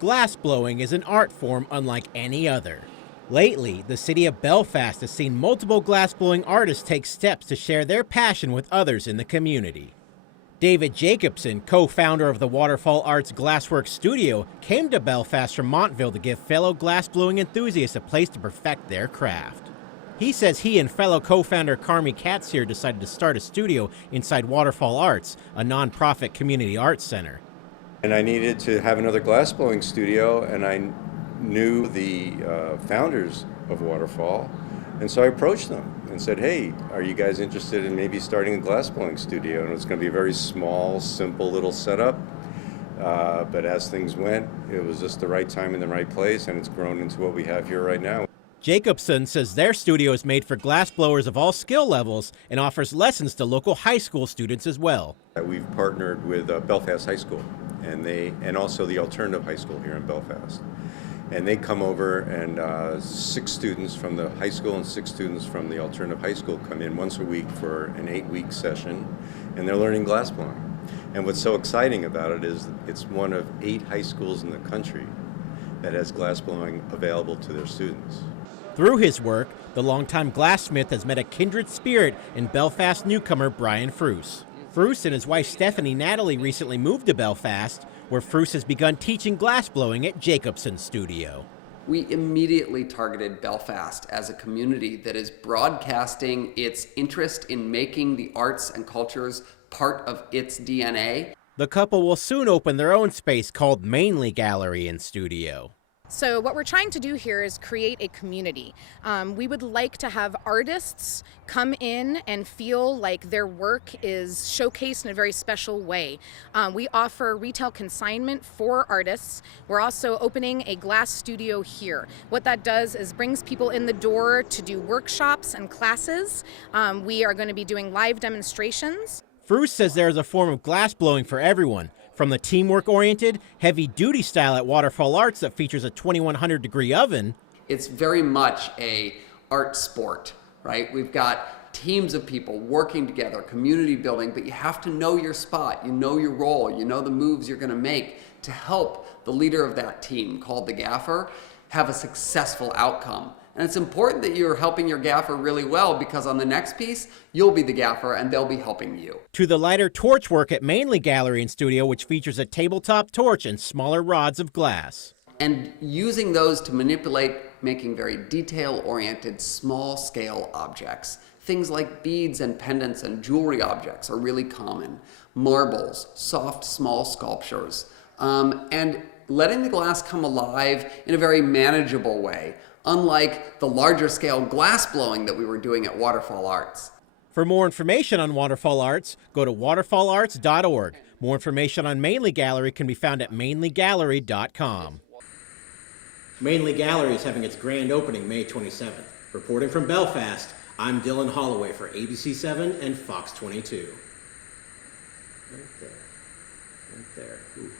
Glassblowing is an art form unlike any other. Lately, the city of Belfast has seen multiple glassblowing artists take steps to share their passion with others in the community. David Jacobson, co-founder of the Waterfall Arts Glassworks Studio, came to Belfast from Montville to give fellow glassblowing enthusiasts a place to perfect their craft. He says he and fellow co-founder Carmi Katsier decided to start a studio inside Waterfall Arts, a non-profit community arts center. And I needed to have another glassblowing studio, and I knew the founders of Waterfall, and so I approached them and said, hey, are you guys interested in maybe starting a glassblowing studio? And it was going to be a very small, simple little setup, but as things went, it was just the right time in the right place, and it's grown into what we have here right now. Jacobson says their studio is made for glassblowers of all skill levels and offers lessons to local high school students as well. We've partnered with Belfast High School and also the alternative high school here in Belfast. And they come over, and 6 students from the high school and 6 students from the alternative high school come in once a week for an 8-week session, and they're learning glassblowing. And what's so exciting about it is it's one of 8 high schools in the country that has glassblowing available to their students. Through his work, the longtime glassmith has met a kindred spirit in Belfast newcomer Brian Fruce. Fruce and his wife Stephanie Natalie recently moved to Belfast, where Fruce has begun teaching glassblowing at Jacobson's studio. We immediately targeted Belfast as a community that is broadcasting its interest in making the arts and cultures part of its DNA. The couple will soon open their own space called Mainly Gallery and Studio. So what we're trying to do here is create a community. We would like to have artists come in and feel like their work is showcased in a very special way. We offer retail consignment for artists. We're also opening a glass studio here. What that does is brings people in the door to do workshops and classes. We are going to be doing live demonstrations. Fruce says there is a form of glassblowing for everyone, from the teamwork-oriented, heavy-duty style at Waterfall Arts that features a 2100-degree oven. It's very much a art sport, right? We've got teams of people working together, community building, but you have to know your spot, you know your role, you know the moves you're going to make to help the leader of that team, called the gaffer, have a successful outcome. And it's important that you're helping your gaffer really well, because on the next piece, you'll be the gaffer and they'll be helping you. To the lighter torch work at Mainly Gallery and Studio, which features a tabletop torch and smaller rods of glass. And using those to manipulate, making very detail-oriented, small-scale objects. Things like beads and pendants and jewelry objects are really common. Marbles, soft, small sculptures. And letting the glass come alive in a very manageable way, unlike the larger scale glass blowing that we were doing at Waterfall Arts. For more information on Waterfall Arts, go to waterfallarts.org. More information on Mainly Gallery can be found at mainlygallery.com. Mainly Gallery is having its grand opening May 27th. Reporting from Belfast, I'm Dylan Holloway for ABC7 and Fox 22. Right there. Right there. Ooh.